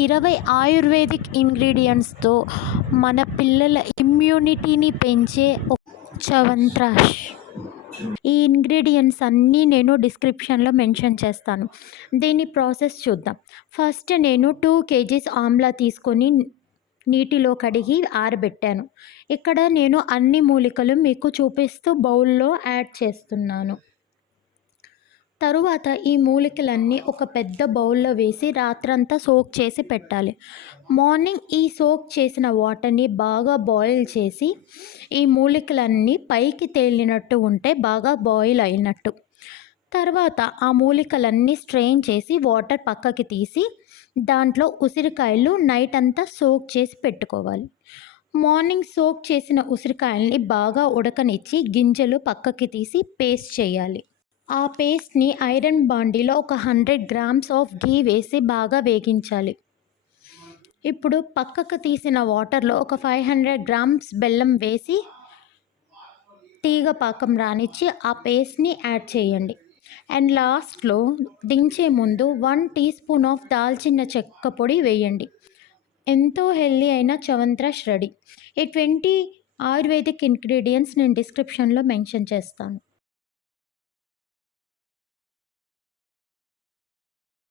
20 ayurvedic ఇంగ్రీడియంట్స్తో మన పిల్లల ఇమ్యూనిటీని పెంచే చ్యవన్ప్రాష్. ఈ ఇంగ్రీడియంట్స్ అన్నీ నేను డిస్క్రిప్షన్లో మెన్షన్ చేస్తాను. దీని ప్రాసెస్ చూద్దాం. ఫస్ట్ నేను 2 kgs ఆమ్లా తీసుకొని నీటిలో కడిగి ఆరబెట్టాను. ఇక్కడ నేను అన్ని మూలికలు మీకు చూపిస్తూ బౌల్లో యాడ్ చేస్తున్నాను. తరువాత ఈ మూలికలన్నీ ఒక పెద్ద బౌల్లో వేసి రాత్రంతా సోక్ చేసి పెట్టాలి. మార్నింగ్ ఈ సోక్ చేసిన వాటర్ని బాగా బాయిల్ చేసి ఈ మూలికలన్నీ పైకి తేలినట్టు ఉంటే బాగా బాయిల్ అయినట్టు. తర్వాత ఆ మూలికలన్నీ స్ట్రెయిన్ చేసి వాటర్ పక్కకి తీసి దాంట్లో ఉసిరికాయలు నైట్ అంతా సోక్ చేసి పెట్టుకోవాలి. మార్నింగ్ సోక్ చేసిన ఉసిరికాయల్ని బాగా ఉడకనిచ్చి గింజలు పక్కకి తీసి పేస్ట్ చేయాలి. ఆ పేస్ట్ని ఐరన్ బాండీలో ఒక 100 grams ఆఫ్ ఘీ వేసి బాగా వేగించాలి. ఇప్పుడు పక్కకు తీసిన వాటర్లో ఒక 500 grams బెల్లం వేసి తీగ పాకం రానిచ్చి ఆ పేస్ట్ని యాడ్ చేయండి. అండ్ లాస్ట్లో దించే ముందు 1 teaspoon ఆఫ్ దాల్చిన చెక్క పొడి వేయండి. ఎంతో హెల్దీ అయిన చ్యవన్ప్రాష్ రెడీ. ఈ 20 ఆయుర్వేదిక్ ఇంగ్రీడియంట్స్ నేను డిస్క్రిప్షన్లో మెన్షన్ చేస్తాను.